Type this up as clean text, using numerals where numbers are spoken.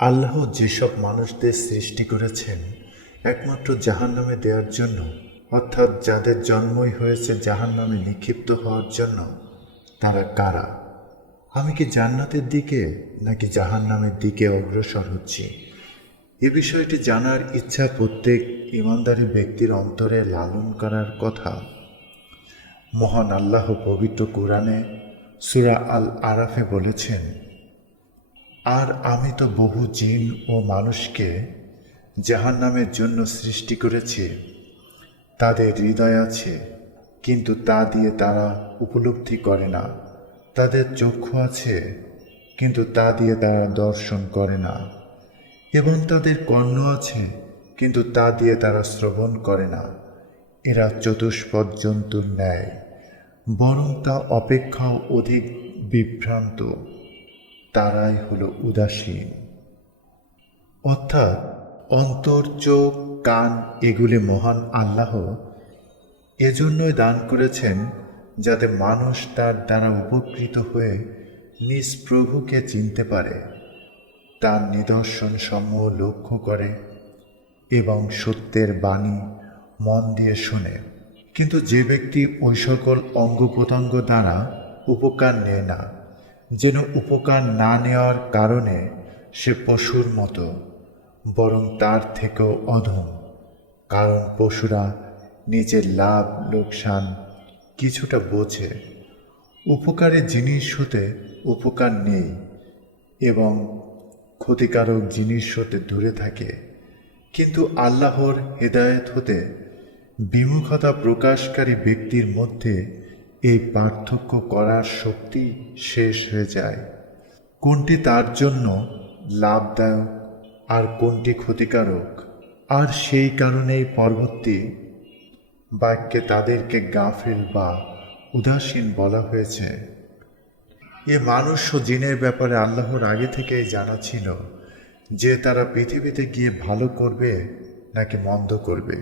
আল্লাহ যেসব মানুষদের সৃষ্টি করেছেন একমাত্র জাহান্নামে দেওয়ার জন্য, অর্থাৎ যাদের জন্মই হয়েছে জাহান্নামে নিক্ষিপ্ত হওয়ার জন্য, তারা কারা? আমি কি জান্নাতের দিকে নাকি জাহান্নামের দিকে অগ্রসর হচ্ছি? এ বিষয়টি জানার ইচ্ছা প্রত্যেক ইমানদারী ব্যক্তির অন্তরে লালন করার কথা। মহান আল্লাহ পবিত্র কোরআনে সূরা আল আরাফে বলেছেন, আর আমি তো বহু জিন ও মানুষকে জাহান্নামের জন্য সৃষ্টি করেছি। তাদের হৃদয় আছে, কিন্তু তা দিয়ে তারা উপলব্ধি করে না। তাদের চক্ষু আছে, কিন্তু তা দিয়ে তারা দর্শন করে না। এবং তাদের কর্ণ আছে, কিন্তু তা দিয়ে তারা শ্রবণ করে না। এরা চতুষ্পদ জন্তুর ন্যায়, বরং তা অপেক্ষাও অধিক বিভ্রান্ত। তারাই হলো উদাসীন। অর্থাৎ অন্তর, চোখ, কান এগুলি মহান আল্লাহ এজন্যই দান করেছেন, যাতে মানুষ তার দ্বারা উপকৃত হয়ে নিজ প্রভুকে চিনতে পারে, তার নিদর্শন সমূহ লক্ষ্য করে এবং সত্যের বাণী মন দিয়ে শোনে। কিন্তু যে ব্যক্তি ওই সকল অঙ্গ প্রত্যঙ্গ দ্বারা উপকার নেয় না, যেন উপকার না নেওয়ার কারণে সে পশুর মতো, বরং তার থেকেও অধম। কারণ পশুরা নিজের লাভ লোকসান কিছুটা বোঝে, উপকারী জিনিস হতে উপকার নেই এবং ক্ষতিকারক জিনিস হতে দূরে থাকে। কিন্তু আল্লাহর হেদায়েত হতে বিমুখতা প্রকাশকারী ব্যক্তির মধ্যে এই পার্থক্য করার শক্তি শেষ হয়ে যায়, কোনটি তার জন্য লাভদায়ক আর কোনটি ক্ষতিকারক। আর সেই কারণেই পরবর্তী বাক্যে তাদেরকে গাফিল বা উদাসীন বলা হয়েছে। এ মানুষ ও জিনের ব্যাপারে আল্লাহর আগে থেকেই জানা ছিল যে তারা পৃথিবীতে গিয়ে ভালো করবে নাকি মন্দ করবে।